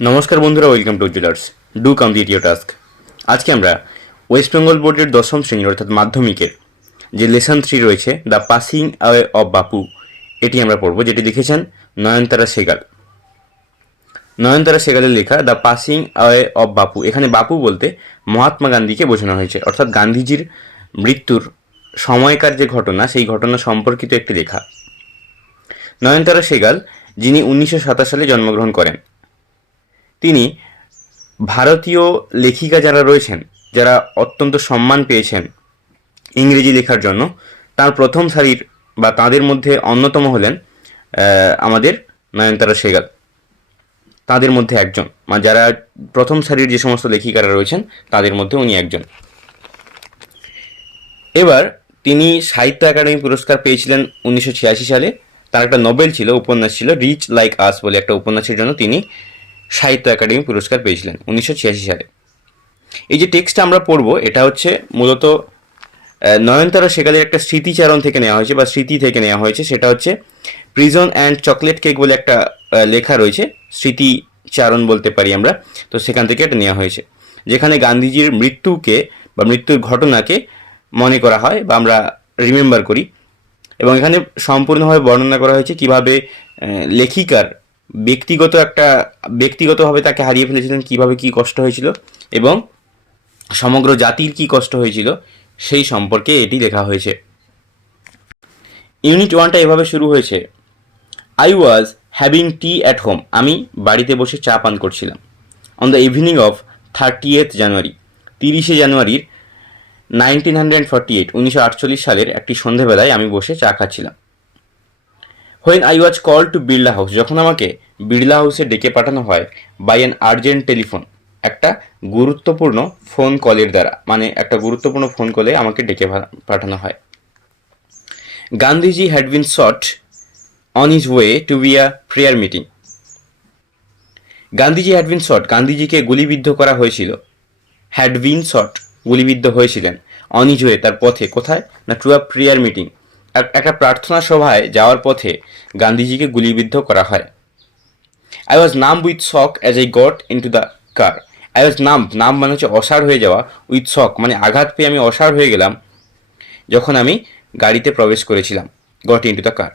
নমস্কার বন্ধুরা, welcome to jewellers. Do complete your task. আজকে আমরা ওয়েস্ট বেঙ্গল বোর্ডের দশম শ্রেণীর অর্থাৎ মাধ্যমিকের যে লেসন 3 রয়েছে, দ্য পাসিং অ্যাওয়ে অফ বাপু, এটি আমরা পড়ব, যেটি লিখেছেন নয়নতারা সেগাল। নয়নতারা সেগালের লেখা দ্য পাসিং অ্যাওয়ে অফ বাপু। এখানে বাপু বলতে মহাত্মা গান্ধীকে বোঝানো হয়েছে, অর্থাৎ গান্ধীজির মৃত্যুর সময়কার যে ঘটনা, সেই ঘটনা সম্পর্কিত একটি লেখা। নয়নতারা সেগাল, যিনি 1927 সালে জন্মগ্রহণ করেন, তিনি ভারতীয় লেখিকা যারা রয়েছেন, যারা অত্যন্ত সম্মান পেয়েছেন ইংরেজি লেখার জন্য, তার প্রথম সারির বা তাদের মধ্যে অন্যতম হলেন আমাদের নয়নতারা সেগাল। তাদের মধ্যে একজন, মানে যারা প্রথম সারির যে সমস্ত লেখিকারা রয়েছেন তাদের মধ্যে উনি একজন। এবার তিনি সাহিত্য একাডেমি পুরস্কার পেয়েছিলেন 1986 সালে। তার একটা নোবেল ছিল, উপন্যাস ছিল রিচ লাইক আস বলে একটা উপন্যাসের জন্য তিনি সাহিত্য একাডেমি পুরস্কার পেয়েছিলেন 1986 সালে। এই যে টেক্সটটা আমরা পড়বো, এটা হচ্ছে মূলত নয়নতারা সেগালের একটা স্মৃতিচারণ থেকে নেওয়া হয়েছে বা স্মৃতি থেকে নেওয়া হয়েছে। সেটা হচ্ছে প্রিজন অ্যান্ড চকলেট কেক বলে একটা লেখা রয়েছে, স্মৃতিচারণ বলতে পারি আমরা। তো সেখান থেকে এটা নেওয়া হয়েছে, যেখানে গান্ধীজির মৃত্যুকে বা মৃত্যুর ঘটনাকে মনে করা হয় বা আমরা রিমেম্বার করি। এবং এখানে সম্পূর্ণভাবে বর্ণনা করা হয়েছে কিভাবে লেখিকার ব্যক্তিগতভাবে তাকে হারিয়ে ফেলেছিলেন, কিভাবে কি কষ্ট হয়েছিল এবং সমগ্র জাতির কি কষ্ট হয়েছিল, সেই সম্পর্কে এটি লেখা হয়েছে। ইউনিট 1টা এভাবে শুরু হয়েছে। I was having tea at home, আমি বাড়িতে বসে চা পান করছিলাম। On the evening of 30th January, 30শে জানুয়ারির 1948 সালের একটি সন্ধেবেলায় আমি বসে চা খাচ্ছিলাম। When I was call to Birla house, যখন আমাকে বিড়লা হাউসে ডেকে পাঠানো হয় বাই অ্যান আর্জেন্ট টেলিফোন, একটা গুরুত্বপূর্ণ ফোন কলের দ্বারা, মানে একটা গুরুত্বপূর্ণ ফোন কলে আমাকে ডেকে পাঠানো হয়। Gandhiji had been shot on his way to be a prayer meeting. Gandhiji had been shot, গান্ধীজিকে গুলিবিদ্ধ করা হয়েছিল। হ্যাড বিন শট, গুলিবিদ্ধ হয়েছিলেন। অন হিজ ওয়ে, তার পথে, কোথায় না, টু আ প্রেয়ার মিটিং, একটা প্রার্থনা সভায় যাওয়ার পথে গান্ধীজিকে গুলিবিদ্ধ করা হয়। আই ওয়াজ নাম with shock as I got in to the car. I was নাম মানে হচ্ছে অসাড় হয়ে যাওয়া, উইথ শক মানে আঘাত পেয়ে আমি অসাড় হয়ে গেলাম যখন আমি গাড়িতে প্রবেশ করেছিলাম, got in to the car.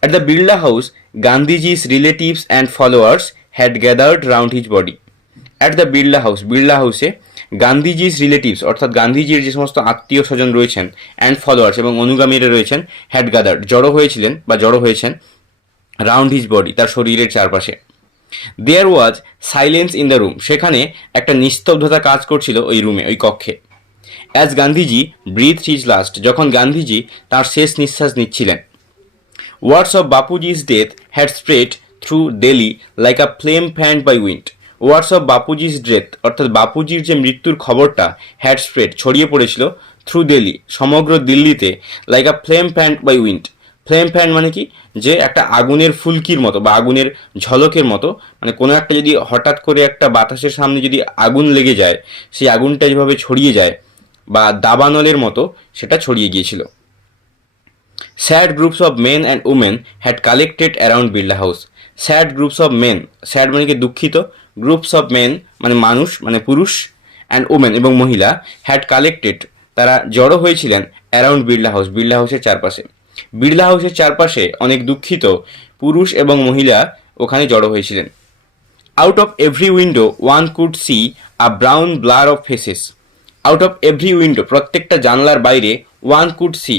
At the Birla house, Gandhiji's relatives and followers had gathered round his body. At the Birla house, Birla হাউসে গান্ধীজি's রিলেটিভস অর্থাৎ গান্ধীজির যে সমস্ত আত্মীয় স্বজন রয়েছেন, অ্যান্ড ফলোয়ার্স এবং অনুগামীরা রয়েছেন, হ্যাড গাদার্ড জড়ো হয়েছিলেন বা জড়ো হয়েছেন, রাউন্ড হিজ বডি তার শরীরের চারপাশে। There was silence in the room, সেখানে একটা নিস্তব্ধতা কাজ করছিল ওই রুমে, ওই কক্ষে। As Gandhiji breathe his last, যখন গান্ধীজি তার শেষ নিঃশ্বাস নিচ্ছিলেন। Words of Bapuji's death had spread through Delhi like a flame fanned by wind. Words of Bapuji's death অর্থাৎ বাপুজির যে মৃত্যুর খবরটা, হ্যাড স্প্রেড ছড়িয়ে পড়েছিল, থ্রু দিল্লি সমগ্র দিল্লিতে, like a flame fanned by wind. Flame fan মানে কি, যে একটা আগুনের ফুলকির মতো বা আগুনের ঝলকের মতো, মানে কোনো একটা যদি হঠাৎ করে একটা বাতাসের সামনে যদি আগুন লেগে যায়, সেই আগুনটা যেভাবে ছড়িয়ে যায় বা দাবানলের মতো সেটা ছড়িয়ে গিয়েছিল। Sad groups of men and women had collected around Birla house. Sad groups of men, sad মানে কি দুঃখিত, গ্রুপস অফ মেন মানে মানুষ মানে পুরুষ, অ্যান্ড উমেন এবং মহিলা, হ্যাড কালেক্টেড তারা জড়ো হয়েছিলেন, অ্যারাউন্ড বিড়লা হাউস বিড়লা হাউসের চারপাশে। বিড়লা হাউসের চারপাশে অনেক দুঃখিত পুরুষ এবং মহিলা ওখানে জড়ো হয়েছিলেন। Out of every window one could see a brown blur of faces. Out of every window, প্রত্যেকটা জানলার বাইরে, ওয়ান কুড সি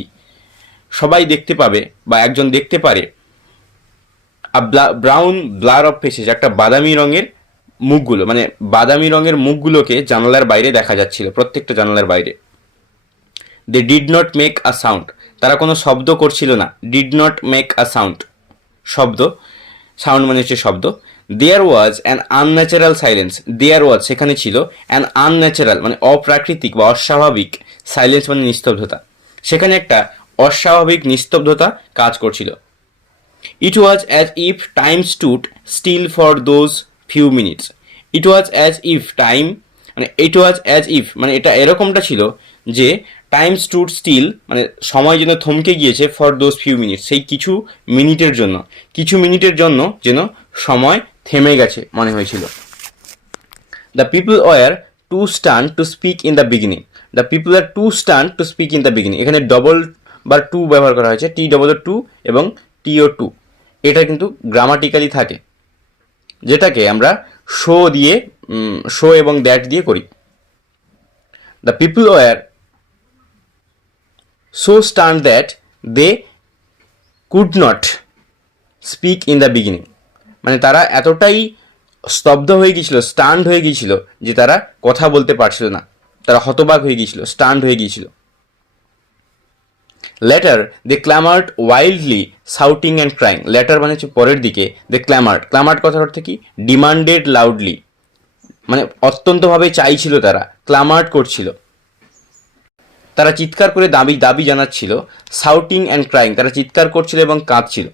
সবাই দেখতে পাবে বা একজন দেখতে পারে, ব্রাউন ব্লার অফ ফেসেস একটা বাদামি রঙের মুখগুলো, মানে বাদামি রঙের মুখগুলোকে জানালার বাইরে দেখা যাচ্ছিল, প্রত্যেকটা জানালার বাইরে। They did not make a sound, তারা কোনো শব্দ করছিল না। Did not make a sound শব্দ, সাউন্ড মানে হচ্ছে শব্দ। There was an unnatural silence, there was সেখানে ছিল, অ্যান আনন্যাচারাল মানে অপ্রাকৃতিক বা অস্বাভাবিক, সাইলেন্স মানে নিস্তব্ধতা, সেখানে একটা অস্বাভাবিক নিস্তব্ধতা কাজ করছিল। It was as if time stood still for those few minutes. It was as if time মানে ইট ওয়াজ অ্যাজ ইফ মানে এটা এরকমটা ছিল যে টাইম স্টুড স্টিল মানে সময় যেন থমকে গিয়েছে, ফর দোজ ফিউ মিনিটস সেই কিছু মিনিটের জন্য, কিছু মিনিটের জন্য যেন সময় থেমে গেছে মনে হয়েছিল। The people were too stun to speak in the beginning. The people are too stun to speak in the beginning, এখানে ডবল বা টু ব্যবহার করা হয়েছে, টি ডবল টু এবং টিও টু, এটা কিন্তু গ্রামাটিক্যালি থাকে, যেটাকে আমরা শো দিয়ে শো এবং দ্যাট দিয়ে করি। The people were so stun that they could not speak in the beginning, মানে তারা এতটাই স্তব্ধ হয়ে গিয়েছিল, স্টান্ড হয়ে গিয়েছিল যে তারা কথা বলতে পারছিল না, তারা হতবাক হয়ে গিয়েছিল, স্টান্ড হয়ে গিয়েছিল। Later they clamoured wildly shouting and crying. Later মানে হচ্ছে পরের দিকে, দে ক্ল্যামার্ড, ক্ল্যামার্ড কথার অর্থ কি, ডিমান্ডেড লাউডলি, মানে অত্যন্তভাবে চাইছিল, তারা ক্ল্যামার্ড করছিল, তারা চিৎকার করে দাবি দাবি জানাচ্ছিল। শাউটিং অ্যান্ড ক্রাইং, তারা চিৎকার করছিল এবং কাঁদছিল।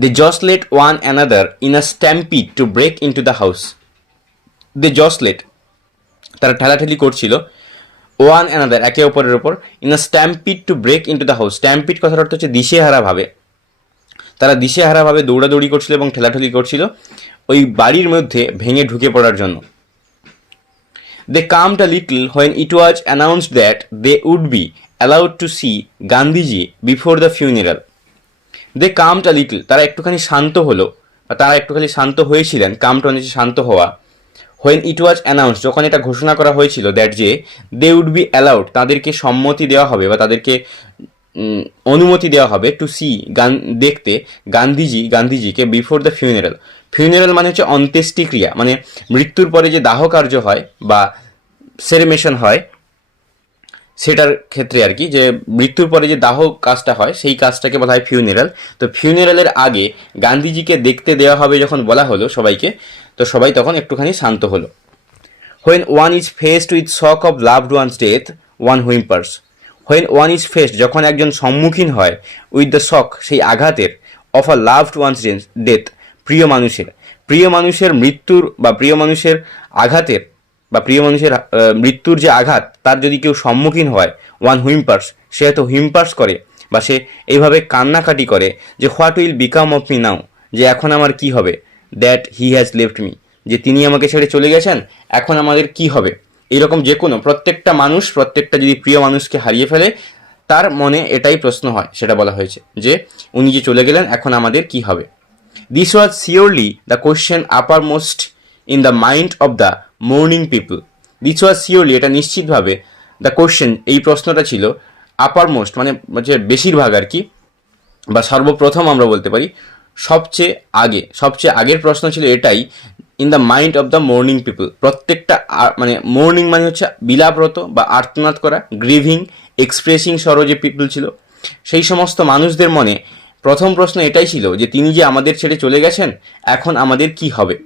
They jostled one another in a stampede to break in to the house. They jostled, তারা ঠেলাঠেলি করছিল, ওয়ান অ্যানাদার একে অপরের ওপর, in a stampede to break in to the house. Stampede কথার অর্থ হচ্ছে দিশেহারাভাবে, তারা দিশেহারাভাবে দৌড়াদৌড়ি করছিল এবং ঠেলাঠেলি করছিল ওই বাড়ির মধ্যে ভেঙে ঢুকে পড়ার জন্য। They calmed a little when it was announced that they would be allowed to see Gandhiji before the funeral. They calmed a little, তারা একটুখানি শান্ত হলো, বা তারা একটুখানি শান্ত হয়েছিলেন, কামড মানে শান্ত হওয়া। হোয়েন ইট ওয়াজ অ্যানাউন্স, যখন এটা ঘোষণা করা হয়েছিল, দ্যাট যে দে উড বি অ্যালাউড, তাদেরকে সম্মতি দেওয়া হবে বা তাদেরকে অনুমতি দেওয়া হবে, টু সি দেখতে গান্ধীজিকে বিফোর দ্য ফিউনারাল। ফিউনারাল মানে হচ্ছে অন্ত্যেষ্টিক্রিয়া, মানে মৃত্যুর পরে যে দাহ কার্য হয় বা সেরেমেশন হয় সেটার ক্ষেত্রে আর কি, যে মৃত্যুর পরে যে দাহ কাজটা হয় সেই কাজটাকে বলা হয় ফিউনারাল। তো ফিউনারালের আগে গান্ধীজিকে দেখতে দেওয়া হবে যখন বলা হলো সবাইকে, তো সবাই তখন একটুখানি শান্ত হলো। When one is faced with shock of loved one's death one whimpers. When one is faced, যখন একজন সম্মুখীন হয়, উইথ দ্য শক, সেই আঘাতের, of a loved one's death, প্রিয় মানুষের মৃত্যুর বা প্রিয় মানুষের আঘাতের বা প্রিয় মানুষের মৃত্যুর যে আঘাত তার যদি কেউ সম্মুখীন হয়, ওয়ান হুইম্পার্স, সে হয়তো হুইম্পার্স করে বা সে এইভাবে কান্নাকাটি করে যে what will become of me now, যে এখন আমার কি হবে, that he has left me, যে তিনি আমাকে ছেড়ে চলে গেছেন, এখন আমাদের কি হবে। এইরকম যে কোনো প্রত্যেকটা মানুষ, প্রত্যেকটা যদি প্রিয় মানুষকে হারিয়ে ফেলে তার মনে এটাই প্রশ্ন হয়, সেটা বলা হয়েছে যে উনি যে চলে গেলেন এখন আমাদের কি হবে। This was surely the question upper most in the mind of the morning people. This was surely, এটা নিশ্চিতভাবে, দ্য কোয়েশ্চেন, এই প্রশ্নটা ছিল, আপার মোস্ট মানে হচ্ছে বেশিরভাগ আর কি, বা সর্বপ্রথম আমরা বলতে পারি, সবচেয়ে আগের প্রশ্ন ছিল এটাই, in the mind of the morning people, প্রত্যেকটা মানে মর্নিং মানে হচ্ছে বিলাপরত বা আর্তনাদ করা, গ্রিভিং, এক্সপ্রেসিং সরো যে পিপল ছিল, সেই সমস্ত মানুষদের মনে প্রথম প্রশ্ন এটাই ছিল যে তিনি যে আমাদের ছেড়ে চলে গেছেন, এখন আমাদের কি হবে।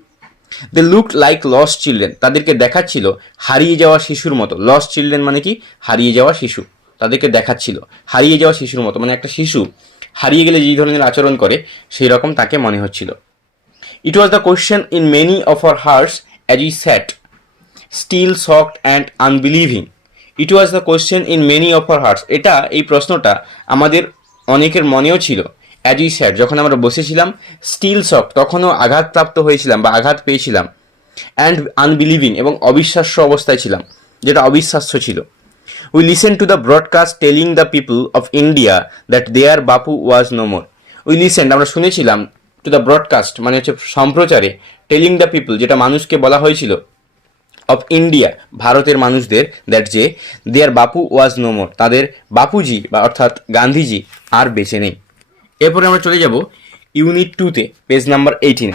They looked like lost children, তাদেরকে দেখাচ্ছিল হারিয়ে যাওয়া শিশুর মতো। লস্ট চিলড্রেন মানে কি, হারিয়ে যাওয়া শিশু, তাদেরকে দেখাচ্ছিল হারিয়ে যাওয়া শিশুর মতো, মানে একটা শিশু হারিয়ে গেলে যেই ধরনের আচরণ করে সেই রকম তাকে মনে হচ্ছিল। It was the question in many of our hearts as we sat still shocked and unbelieving. It was the question in many of our hearts, এটা এই প্রশ্নটা আমাদের অনেকের মনেও ছিল। অ্যাজ উই স্যাট, যখন আমরা বসেছিলাম, স্টিল শক, তখনও আঘাতপ্রাপ্ত হয়েছিলাম বা আঘাত পেয়েছিলাম, অ্যান্ড আনবিলিভিং, এবং অবিশ্বাস্য অবস্থায় ছিলাম, যেটা অবিশ্বাস্য ছিল। We listen to the broadcast telling the people of India that their Bapu was no more. We listen, আমরা শুনেছিলাম, টু দ্য ব্রডকাস্ট মানে হচ্ছে সম্প্রচারে, টেলিং দ্য পিপল, যেটা মানুষকে বলা হয়েছিল, অফ ইন্ডিয়া ভারতের মানুষদের, দ্যাট যে দেয়ার বাপু ওয়াজ নো মোর, তাদের বাপুজি বা অর্থাৎ গান্ধীজি আর বেঁচে নেই। এরপরে আমরা চলে যাব ইউনিট 2-তে, page number 18।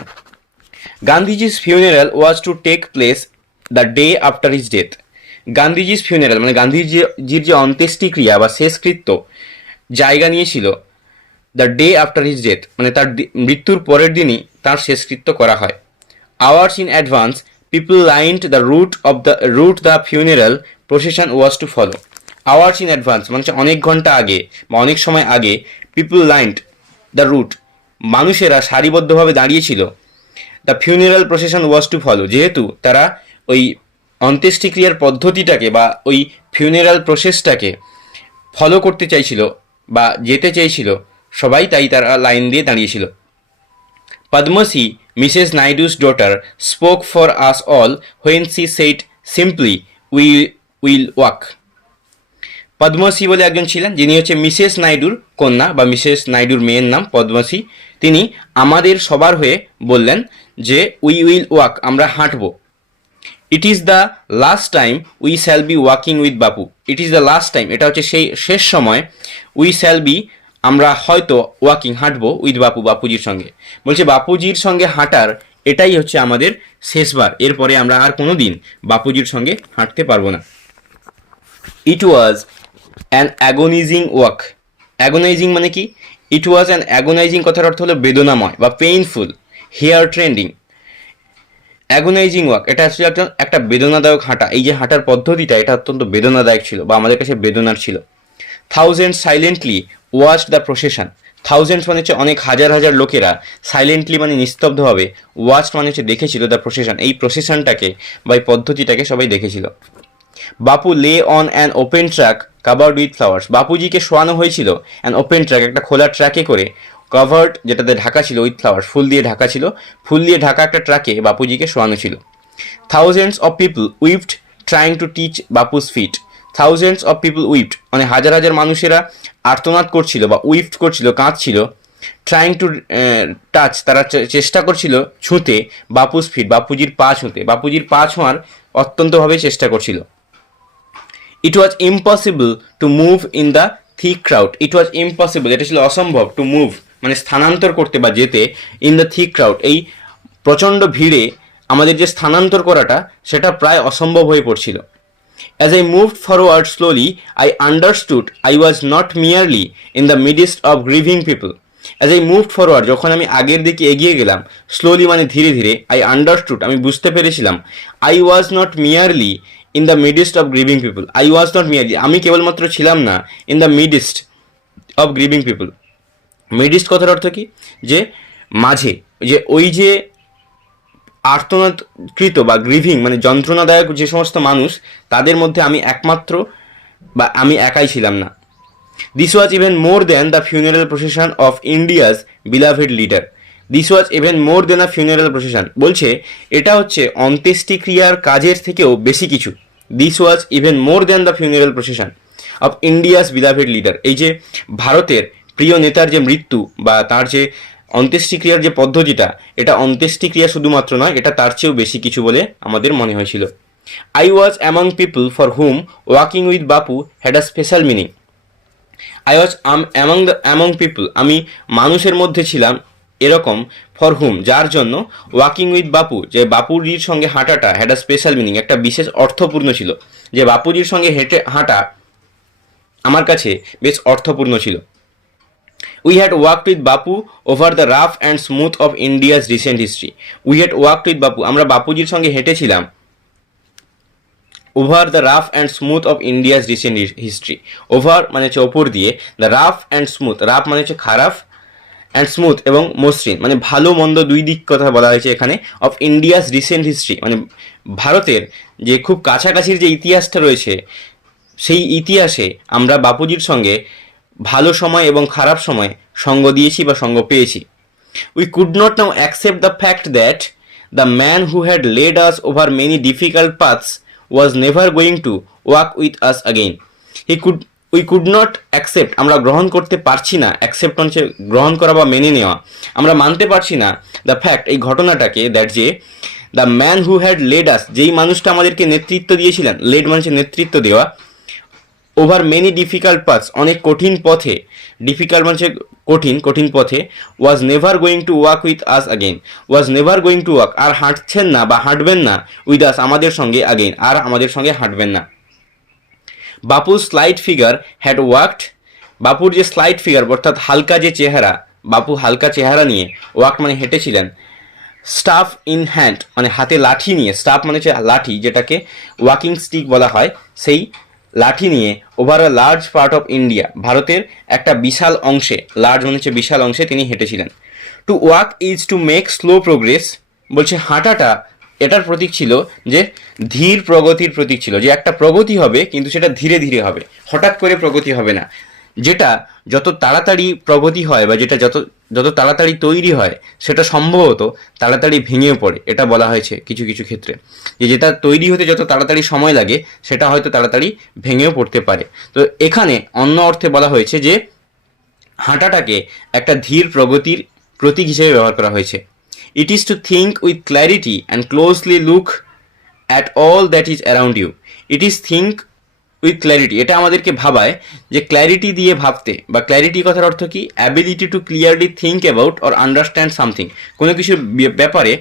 Gandhiji's funeral was to take place the day after his death. গান্ধীজি's funeral মানে গান্ধীজির যে অন্ত্যেষ্টিক্রিয়া বা শেষকৃত্য জায়গা নিয়েছিল the day after his death, মানে তার মৃত্যুর পরের দিনই তার শেষকৃত্য করা হয়। Hours in advance people lined the route the funeral procession was to follow. Hours in advance মানে অনেক ঘন্টা আগে বা অনেক সময় আগে, পিপল লাইন্ড দ্য রুট, মানুষেরা সারিবদ্ধভাবে দাঁড়িয়েছিল, the funeral procession was to follow, যেহেতু তারা ওই অন্ত্যেষ্টিক্রিয়ার পদ্ধতিটাকে বা ওই ফিউনারাল প্রসেসটাকে ফলো করতে চাইছিল বা যেতে চাইছিল সবাই, তাই তারা লাইন দিয়ে দাঁড়িয়েছিল। Padmasi, Mrs. Naidu's daughter, spoke for us all when she said simply, "We will walk." Padmashri বলে একজন ছিলেন, যিনি হচ্ছে মিসেস নাইডুর কন্যা বা মিসেস নাইডুর মেয়ের নাম পদ্মশ্রী। তিনি আমাদের সবার হয়ে বললেন যে উই উইল ওয়াক, আমরা হাঁটবো। It is the last time we shall be walking with Bapu. It is the last time, এটা হচ্ছে সেই শেষ সময়। উই শ্যাল বি, আমরা হয়তো ওয়াকিং, হাঁটবো, উইথ বাপু, বাপুজির সঙ্গে। বলছে বাপুজির সঙ্গে হাঁটার এটাই হচ্ছে আমাদের শেষবার, এরপরে আমরা আর কোনো দিন বাপুজির সঙ্গে হাঁটতে পারবো না। It was an agonising walk. Agonising মানে কি? ইট ওয়াজ অ্যান অ্যাগোনাইজিং কথার অর্থ হলো বেদনাময় বা painful, heart rending. Agonising walk, এটা আসলে একটা বেদনাদায়ক হাঁটা। এই যে হাঁটার পদ্ধতিটা, এটা অত্যন্ত বেদনাদায়ক ছিল বা আমাদের কাছে বেদনার ছিল। Thousand silently watched the procession. Thousands মানে হচ্ছে অনেক, হাজার হাজার লোকেরা, সাইলেন্টলি মানে নিস্তব্ধভাবে, ওয়াচড মানে হচ্ছে দেখেছিল, দ্য প্রসেশন, এই প্রসেশনটাকে বা এই পদ্ধতিটাকে সবাই দেখেছিল। Bapu lay on an open track covered with flowers. বাপুজিকে শোয়ানো হয়েছিল অ্যান ওপেন ট্র্যাক, একটা খোলা ট্র্যাকে করে, কাভার্ড যেটাতে ঢাকা ছিল, উইথ ফ্লাওয়ার্স, ফুল দিয়ে ঢাকা ছিল, ফুল দিয়ে ঢাকা একটা ট্র্যাকে বাপুজিকে শোয়ানো ছিল। Thousands of people weeped trying to touch Bapu's feet. Thousands of people weeped মানে হাজার হাজার মানুষেরা আর্তনাদ করছিল বা উইপড করছিল, কাঁদছিল। ট্রাইং টু টাচ, তারা চেষ্টা করছিল ছুঁতে বাপুস ফিট, বাপুজির পা ছুঁতে, বাপুজির পা ছোঁয়ার অত্যন্তভাবে চেষ্টা করছিল। It was impossible to move in the thick crowd. It was impossible, এটা ছিল অসম্ভব, টু মুভ মানে স্থানান্তর করতে বা যেতে, ইন দ্য থিক ক্রাউড এই প্রচণ্ড ভিড়ে আমাদের যে স্থানান্তর করাটা, সেটা প্রায় অসম্ভব হয়ে পড়ছিল। As I moved forward slowly I understood I was not merely in the midst of grieving people. As I moved forward, যখন আমি আগের দিকে এগিয়ে গেলাম, স্লোলি মানে ধীরে ধীরে, আই আন্ডারস্টুড আমি বুঝতে পেরেছিলাম, I was not merely in the midst of grieving people. I was not merely, আমি কেবলমাত্র ছিলাম না, in the midst of grieving people. Midst কথার অর্থ কি? যে মাঝে, যে ওই যে আর্তনাদকৃত বা গ্রিভিং মানে যন্ত্রণাদায়ক যে সমস্ত মানুষ, তাদের মধ্যে আমি একমাত্র বা আমি একাই ছিলাম না। This was even more than the funeral procession of India's beloved leader. This was even more than a funeral procession, বলছে এটা হচ্ছে অন্ত্যেষ্টিক্রিয়ার কাজের থেকেও বেশি কিছু। This was even more than the funeral procession of India's beloved leader. এই যে ভারতের প্রিয় নেতার যে মৃত্যু বা তার যে অন্ত্যেষ্টিক্রিয়ার যে পদ্ধতিটা, এটা অন্ত্যেষ্টিক্রিয়া শুধুমাত্র নয়, এটা তার চেয়েও বেশি কিছু বলে আমাদের মনে হয়েছিল। I was among people for whom walking with Bapu had a special meaning. I was among people, আমি মানুষের মধ্যে ছিলাম এরকম, ফর হুম যার জন্য, ওয়াকিং উইথ বাপু যে বাপুজির সঙ্গে হাঁটাটা, হ্যাড আ স্পেশাল মিনিং একটা বিশেষ অর্থপূর্ণ ছিল, যে বাপুজির সঙ্গে হেঁটে হাঁটা আমার কাছে বেশ অর্থপূর্ণ ছিল। We had walked with Bapu over the rough and smooth of India's recent history. We had walked with Bapu, আমরা বাপুজির সঙ্গে হেঁটেছিলাম over the rough and smooth of India's recent history. Over মানে হচ্ছে ওপর দিয়ে, the rough and smooth, rough মানে হচ্ছে খারাপ, অ্যান্ড স্মুথ এবং মসৃণ মানে ভালো মন্দ দুই দিক কথা বলা হয়েছে এখানে, অফ ইন্ডিয়াস রিসেন্ট হিস্ট্রি মানে ভারতের যে খুব কাছাকাছির যে ইতিহাসটা রয়েছে, সেই ইতিহাসে আমরা বাপুজির সঙ্গে ভালো সময় এবং খারাপ সময় সঙ্গ দিয়েছি বা সঙ্গ পেয়েছি। We could not now accept the fact that the man who had led us over many difficult paths was never going to walk with us again. We could not accept, আমরা গ্রহণ করতে পারছি না, অ্যাকসেপ্ট হচ্ছে গ্রহণ করা বা মেনে নেওয়া, আমরা মানতে পারছি না দ্য ফ্যাক্ট এই ঘটনাটাকে, দ্যাট যে the man who had led us যেই মানুষটা আমাদেরকে নেতৃত্ব দিয়েছিলেন, লেড মানে নেতৃত্ব দেওয়া, ওভার মেনি ডিফিকাল্ট পাথস অনেক কঠিন পথে, ডিফিকাল্ট মানে কঠিন, কঠিন পথে, was never going to walk with us again, was never going to walk আর হাঁটছেন না বা হাঁটবেন না, উইথ আস আমাদের সঙ্গে, আগেইন আর আমাদের সঙ্গে হাঁটবেন না। বাপুর স্লাইট ফিগার হ্যাড ওয়াকড, বাপুর যে স্লাইট ফিগার অর্থাৎ হালকা যে চেহারা, বাপু হালকা চেহারা নিয়ে ওয়াক মানে হেঁটেছিলেন, স্টাফ ইন হ্যান্ড মানে হাতে লাঠি নিয়ে, স্টাফ মানে হচ্ছে লাঠি যেটাকে ওয়াকিং স্টিক বলা হয়, সেই লাঠি নিয়ে over a large part of India ভারতের একটা বিশাল অংশে, লার্জ মানে হচ্ছে বিশাল অংশে তিনি হেঁটেছিলেন। To walk is to make slow progress, বলছে হাঁটাটা এটার প্রতীক ছিল যে ধীর প্রগতির প্রতীক ছিল, যে একটা প্রগতি হবে কিন্তু সেটা ধীরে ধীরে হবে, হঠাৎ করে প্রগতি হবে না, যেটা যত তাড়াতাড়ি প্রগতি হয় বা যেটা যত যত তাড়াতাড়ি তৈরি হয় সেটা সম্ভবত তাড়াতাড়ি ভেঙেও পড়ে, এটা বলা হয়েছে কিছু কিছু ক্ষেত্রে, যে যেটা তৈরি হতে যত তাড়াতাড়ি সময় লাগে সেটা হয়তো তাড়াতাড়ি ভেঙেও পড়তে পারে। তো এখানে অন্য অর্থে বলা হয়েছে যে হাঁটাটাকে একটা ধীর প্রগতির প্রতীক হিসেবে ব্যবহার করা হয়েছে। It is to think with clarity and closely look at all that is around you. It is think with clarity, এটা আমাদেরকে ভাবায় যে ক্ল্যারিটি দিয়ে ভাবতে, বা ক্ল্যারিটি কথার অর্থ কি, ability to clearly think about or understand something, কোনো কিছুর ব্যাপারে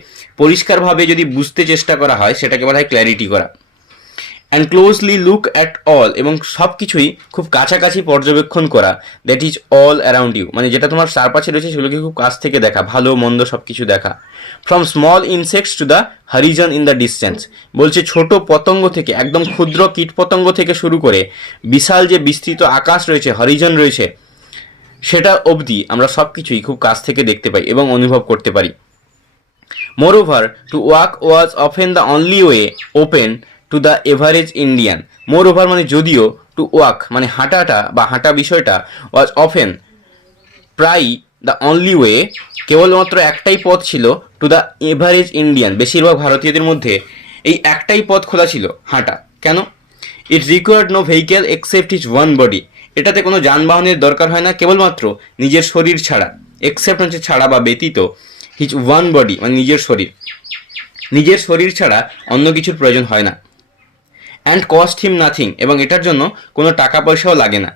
পরিষ্কারভাবে যদি বুঝতে চেষ্টা করা হয় সেটাকে বলা হয় ক্ল্যারিটি করা। And closely look at all, এবং সব কিছুই খুব কাছাকাছি পর্যবেক্ষণ করা, that is all around you, মানে যেটা তোমার চারপাশে রয়েছে সেগুলোকে খুব কাছ থেকে দেখা, ভালো মন্দ সব কিছু দেখা। From small insects to the Harijan in the distance, বলছে ছোট পতঙ্গ থেকে, একদম ক্ষুদ্র কীট পতঙ্গ থেকে শুরু করে বিশাল যে বিস্তৃত আকাশ রয়েছে, হরিজন রয়েছে, সেটা অবধি আমরা সব কিছুই খুব কাছ থেকে দেখতে পাই এবং অনুভব করতে পারি। Moreover to walk was often the only way open to the average Indian. Moreover মানে যদিও, টু ওয়াক মানে হাঁটাটা বা হাঁটা বিষয়টা, ওয়াজ অফেন প্রায়, দ্য অনলি ওয়ে কেবলমাত্র একটাই পথ ছিল, টু দ্য এভারেজ ইন্ডিয়ান বেশিরভাগ ভারতীয়দের মধ্যে এই একটাই পথ খোলা ছিল, হাঁটা। কেন? It required no vehicle except is one body, এটাতে কোনো যানবাহনের দরকার হয় না কেবলমাত্র নিজের শরীর ছাড়া, এক্সেপ্ট হচ্ছে ছাড়া বা ব্যতীত, হিজ ওয়ান বডি মানে নিজের শরীর, নিজের শরীর ছাড়া অন্য কিছুর প্রয়োজন হয় না। অ্যান্ড কস্ট হিম নাথিং, এবং এটার জন্য কোনো টাকা পয়সাও লাগে না।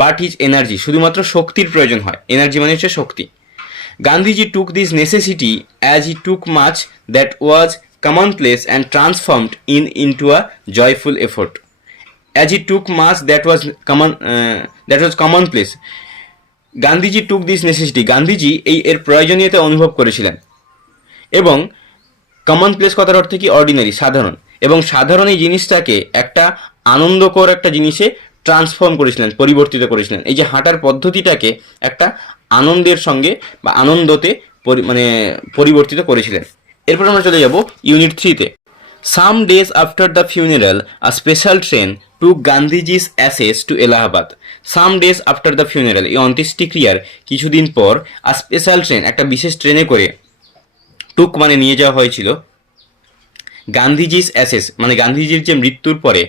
বাট হিজ এনার্জি, শুধুমাত্র শক্তির প্রয়োজন হয়, এনার্জি মানে হচ্ছে শক্তি। Gandhiji took this necessity as he took much that was commonplace and transformed into a joyful effort. As he took much that was commonplace, Gandhiji took this necessity, Gandhiji এর প্রয়োজনীয়তা অনুভব করেছিলেন, এবং কমন প্লেস কথার অর্থ কি, অর্ডিনারি, সাধারণ, এবং সাধারণ এই জিনিসটাকে একটা আনন্দকর একটা জিনিসে ট্রান্সফর্ম করেছিলেন, পরিবর্তিত করেছিলেন। এই যে হাঁটার পদ্ধতিটাকে একটা আনন্দের সঙ্গে বা আনন্দতে পরিবর্তিত করেছিলেন। এরপর আমরা চলে যাব ইউনিট 3-তে। Some days after the funeral a special train to Gandhiji's ashes to Allahabad. Some days after the funeral, এই অন্ত্যেষ্টিক্রিয়ার কিছুদিন পর, আ স্পেশাল ট্রেন একটা বিশেষ ট্রেনে করে, টুক মানে নিয়ে যাওয়া হয়েছিল, গান্ধীজিস অ্যাসেস মানে গান্ধীজির যে মৃত্যুর পরে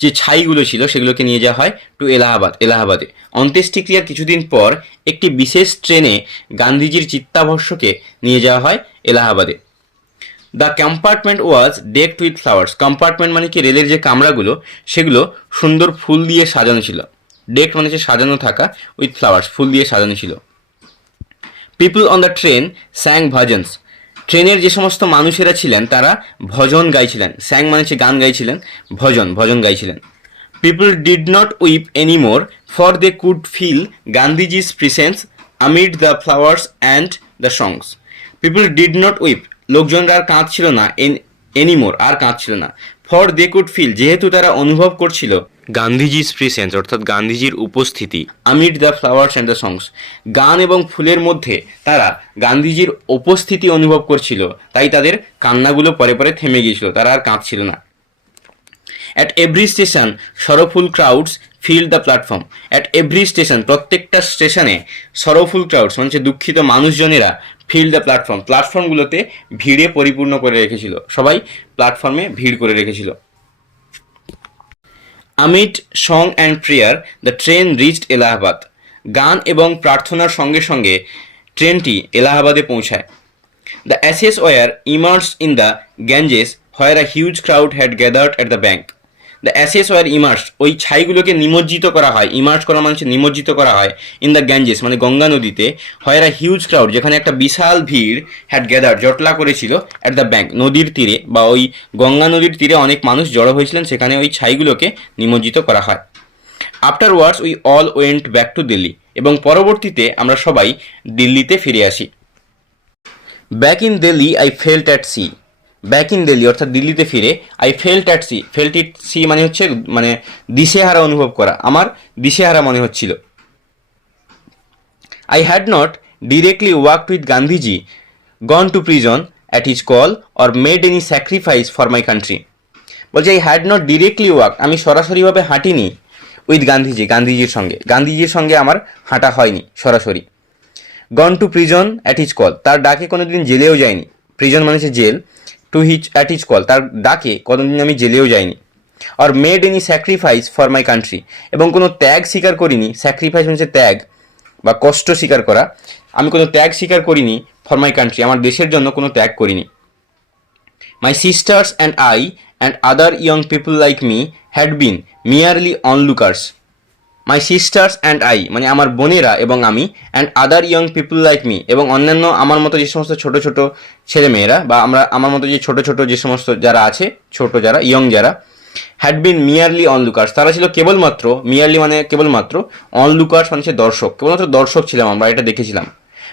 যে ছাইগুলো ছিল সেগুলোকে নিয়ে যাওয়া হয় টু এলাহাবাদ, এলাহাবাদে। অন্ত্যেষ্টিক্রিয়ার কিছুদিন পর একটি বিশেষ ট্রেনে গান্ধীজির চিত্তাভস্মকে নিয়ে যাওয়া হয় এলাহাবাদে। The compartment was ডেকড with flowers, compartment মানে কি, রেলের যে কামরাগুলো সেগুলো সুন্দর ফুল দিয়ে সাজানো ছিল। ডেকড মানে হচ্ছে সাজানো থাকা, উইথ ফ্লাওয়ার্স ফুল দিয়ে সাজানো ছিল। People on the train স্যাং bhajans, ট্রেনের যে সমস্ত মানুষেরা ছিলেন তারা ভজন গাইছিলেন। স্যাং মানে হচ্ছে গান গাইছিলেন, ভজন গাইছিলেন। People did not weep anymore for they could feel Gandhiji's presence amid the flowers and the songs. People did not weep, লোকজনরা আর কাঁদছিল না, এনিমোর আর কাঁদছিল না, ফর দে কুড ফিল যেহেতু তারা অনুভব করছিল গান্ধীজিস প্রেজেন্স অর্থাৎ গান্ধীজির উপস্থিতি, আমিড দ্য ফ্লাওয়ার্স অ্যান্ড দ্য সংস, গান এবং ফুলের মধ্যে তারা গান্ধীজির উপস্থিতি অনুভব করছিল, তাই তাদের কান্নাগুলো পরে পরে থেমে গিয়েছিল, তারা আর কাঁদছিল না। At every station sorrowful crowds fill the platform, at every station প্রত্যেকটা স্টেশনে সরফুল ক্রাউডস মানে দুঃখিত মানুষজনেরা, ফিল দ্য প্ল্যাটফর্ম প্ল্যাটফর্মগুলোতে ভিড়ে পরিপূর্ণ করে রেখেছিল, সবাই প্ল্যাটফর্মে ভিড় করে রেখেছিল। Amid song and prayer the train reached Allahabad, গান এবং প্রার্থনার সঙ্গে সঙ্গে ট্রেনটি এলাহাবাদে পৌঁছায়। The ashes were immersed in the Ganges where a huge crowd had gathered at the bank. The ashes were immersed, ওই ছাইগুলোকে নিমজ্জিত করা হয়, ইমার্স করা মানে নিমজ্জিত করা হয়, ইন দ্য গ্যাঞ্জেস মানে গঙ্গা নদীতে, হোয়ার আ হিউজ ক্রাউড যেখানে একটা বিশাল ভিড়, হ্যাড গ্যাদার্ড জটলা করেছিল, অ্যাট দ্য ব্যাঙ্ক নদীর তীরে বা ওই গঙ্গা নদীর তীরে অনেক মানুষ জড়ো হয়েছিলেন, সেখানে ওই ছাইগুলোকে নিমজ্জিত করা হয়। Afterwards we all went back to Delhi, এবং পরবর্তীতে আমরা সবাই দিল্লিতে ফিরে আসি। Back in Delhi I felt at sea, back in Delhi অর্থাৎ দিল্লিতে ফিরে, I felt at sea, felt it sea মানে হচ্ছে দিশেহারা অনুভব করা, আমার দিশেহারা মনে হচ্ছিল। I had not directly walked with Gandhiji, gone to prison at his call or made any sacrifice for my country. বলছে I had not directly walk, আমি সরাসরিভাবে হাঁটিনি, উইথ গান্ধীজি, গান্ধীজির সঙ্গে আমার হাঁটা হয়নি সরাসরি। Gone to prison at his call, তার ডাকে কোনোদিন জেলেও যায়নি। প্রিজন মানে হচ্ছে জেল, to his at his call, তার ডাকে কোনোদিন আমি জেলেও যাইনি। Or made any sacrifice for my country, এবং কোনো ত্যাগ স্বীকার করিনি। স্যাক্রিফাইস হচ্ছে ত্যাগ বা কষ্ট স্বীকার করা। আমি কোনো ত্যাগ স্বীকার করিনি ফর মাই কান্ট্রি, আমার দেশের জন্য কোনো ত্যাগ করিনি। My sisters and I and other young people like me had been merely onlookers. My sisters and I মানে আমার বোনেরা এবং আমি, and other young people like me, এবং অন্যান্য আমার মতো যে সমস্ত ছোটো ছোটো ছেলেমেয়েরা বা আমার মতো যে ছোটো ছোটো যে সমস্ত যারা আছে, ছোটো যারা, ইয়ং যারা, হ্যাড বিন মিয়ারলি অনলুকার্স, তারা ছিল কেবলমাত্র, মিয়ারলি মানে কেবলমাত্র, অনলুকার্স মানে হচ্ছে দর্শক, কেবলমাত্র দর্শক ছিলাম আমরা, এটা দেখেছিলাম।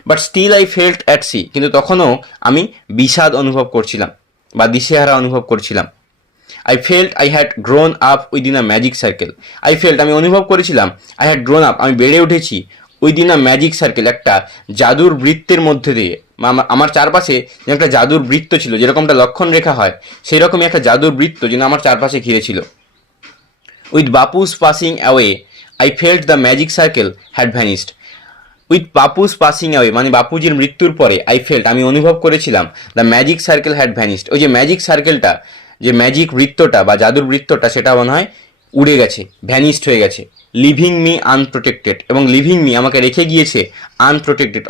But still I felt at sea, কিন্তু তখনও আমি বিষাদ অনুভব করছিলাম বা দিশেহারা অনুভব করছিলাম। I felt I had grown up within a magic circle, I felt আমি অনুভব করেছিলাম, আই হ্যাড গ্রোন আপ আমি বেড়ে উঠেছি, উইদিন আ ম্যাজিক সার্কেল একটা জাদুর বৃত্তের মধ্যে দিয়ে। আমার চারপাশে যেন একটা জাদুর বৃত্ত ছিল, যেরকমটা লক্ষণ রেখা হয় সেই রকমই একটা জাদুর বৃত্ত যেন আমার চারপাশে ঘিরে ছিল। With Bapu's passing away I felt the magic circle had vanished, with Bapu's passing away মানে বাপুজির মৃত্যুর পরে আই ফেল্ট আমি অনুভব করেছিলাম, the magic circle had vanished, ওই যে ম্যাজিক সার্কেলটা, যে ম্যাজিক বৃত্তটা বা জাদুর বৃত্তটা, সেটা মনে হয় উড়ে গেছে, ভ্যানিসড হয়ে গেছে। লিভিং মি আনপ্রোটেক্টেড, এবং লিভিং মি আমাকে রেখে গিয়েছে আনপ্রোটেক্টেড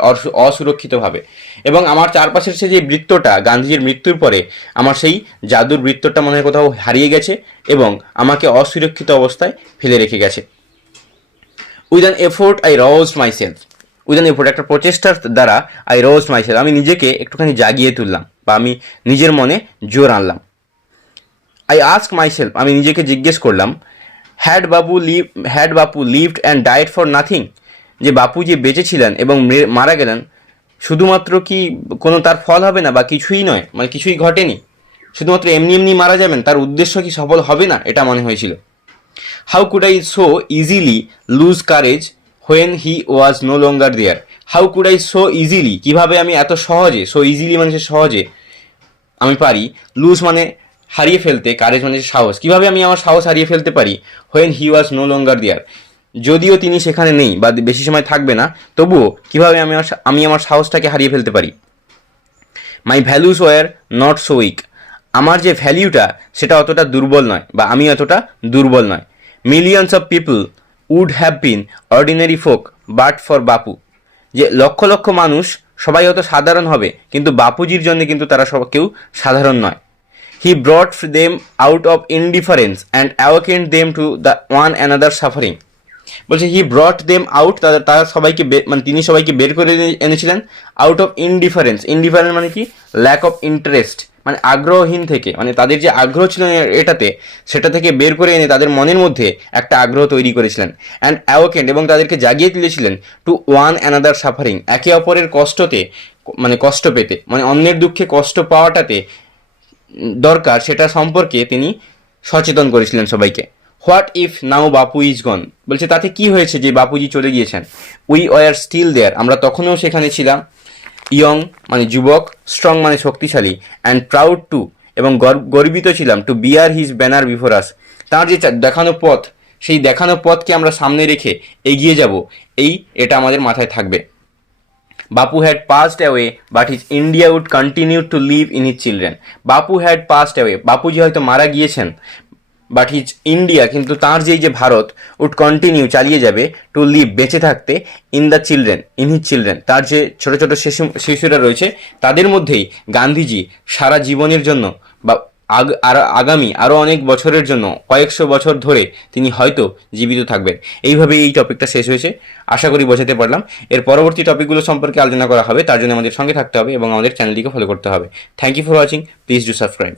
অসুরক্ষিতভাবে। এবং আমার চারপাশের সে যে বৃত্তটা গান্ধীজির মৃত্যুর পরে, আমার সেই জাদুর বৃত্তটা মনে হয় কোথাও হারিয়ে গেছে এবং আমাকে অসুরক্ষিত অবস্থায় ফেলে রেখে গেছে। With an effort I roused myself, with an effort একটা প্রচেষ্টার দ্বারা আই রোজড মাইসেলফ আমি নিজেকে একটুখানি জাগিয়ে তুললাম বা আমি নিজের মনে জোর আনলাম। আই আস্ক মাইসেলফ আমি নিজেকে জিজ্ঞেস করলাম, had Bapu lived and died for nothing, যে বাপু যে বেঁচে ছিলেন এবং মারা গেলেন শুধুমাত্র কি কোনো তার ফল হবে না বা কিছুই নয়, মানে কিছুই ঘটেনি, শুধুমাত্র এমনি এমনি মারা যাবেন, তার উদ্দেশ্য কি সফল হবে না, এটা মনে হয়েছিল। How could I so easily lose courage when he was no longer there, how could I so easily কীভাবে আমি এত সহজে, সো ইজিলি মানে সহজে আমি পারি, লুজ মানে হারিয়ে ফেলতে, কারেজ মানে সাহস, কীভাবে আমি আমার সাহস হারিয়ে ফেলতে পারি, when he was no longer দেয়ার যদিও তিনি সেখানে নেই বা বেশি সময় থাকবে না, তবুও কীভাবে আমি আমার সাহসটাকে হারিয়ে ফেলতে পারি। My values were not so weak, আমার যে ভ্যালিউটা সেটা অতটা দুর্বল নয় বা আমি অতটা দুর্বল নয়। Millions of people would have been ordinary folk but for Bapu, যে লক্ষ লক্ষ মানুষ সবাই হয়তো সাধারণ হবে কিন্তু বাপুজির জন্য কিন্তু তারা কেউ সাধারণ নয়। He brought them out of indifference and awakened them to the one another suffering, বলছে হি ব্রট দেম আউট, তারা সবাইকে মানে তিনি সবাইকে বের করে এনেছিলেন আউট অফ ইনডিফারেন্স মানে কি, ল্যাক অফ ইন্টারেস্ট মানে আগ্রহহীন থেকে, মানে তাদের যে আগ্রহ ছিল এটাতে সেটা থেকে বের করে এনে তাদের মনের মধ্যে একটা আগ্রহ তৈরি করেছিলেন। অ্যান্ড অ্যাওয়াকেন্ড এবং তাদেরকে জাগিয়ে তুলেছিলেন টু ওয়ান অ্যানাদার সাফারিং একে অপরের কষ্টতে, মানে কষ্ট পেতে, মানে অন্যের দুঃখে কষ্ট পাওয়াটাতে দরকার সেটা সম্পর্কে তিনি সচেতন করেছিলেন সবাইকে। What if now Bapu is গন, বলছে তাতে কি হয়েছে যে বাপুজি চলে গিয়েছেন। উই ওয়ার স্টিল দেয়ার, আমরা তখনও সেখানে ছিলাম। ইয়ং মানে যুবক, স্ট্রং মানে শক্তিশালী, অ্যান্ড প্রাউড টু এবং গর্বিত ছিলাম, to bear his banner before us, তাঁর যে দেখানো পথ সেই দেখানো পথকে আমরা সামনে রেখে এগিয়ে যাব, এটা আমাদের মাথায় থাকবে। Bapu had passed away but his India would continue to live in his children, Bapu had passed away Bapuji হয়তো মারা গিয়েছেন, বাট হিজ ইন্ডিয়া কিন্তু তাঁর যে ভারত উড কন্টিনিউ চালিয়ে যাবে, টু লিভ বেঁচে থাকতে, ইন হিজ চিলড্রেন তার যে ছোটো ছোটো শিশুরা রয়েছে তাদের মধ্যেই গান্ধীজি সারা জীবনের জন্য বা আগামী আরও অনেক বছরের জন্য, কয়েকশো বছর ধরে তিনি হয়তো জীবিত থাকবেন। এইভাবেই এই টপিকটা শেষ হয়েছে, আশা করি বোঝাতে পারলাম। এর পরবর্তী টপিকগুলো সম্পর্কে আলোচনা করা হবে, তার জন্য আমাদের সঙ্গে থাকতে হবে এবং আমাদের চ্যানেলটিকে ফলো করতে হবে। Thank you for watching, please do subscribe.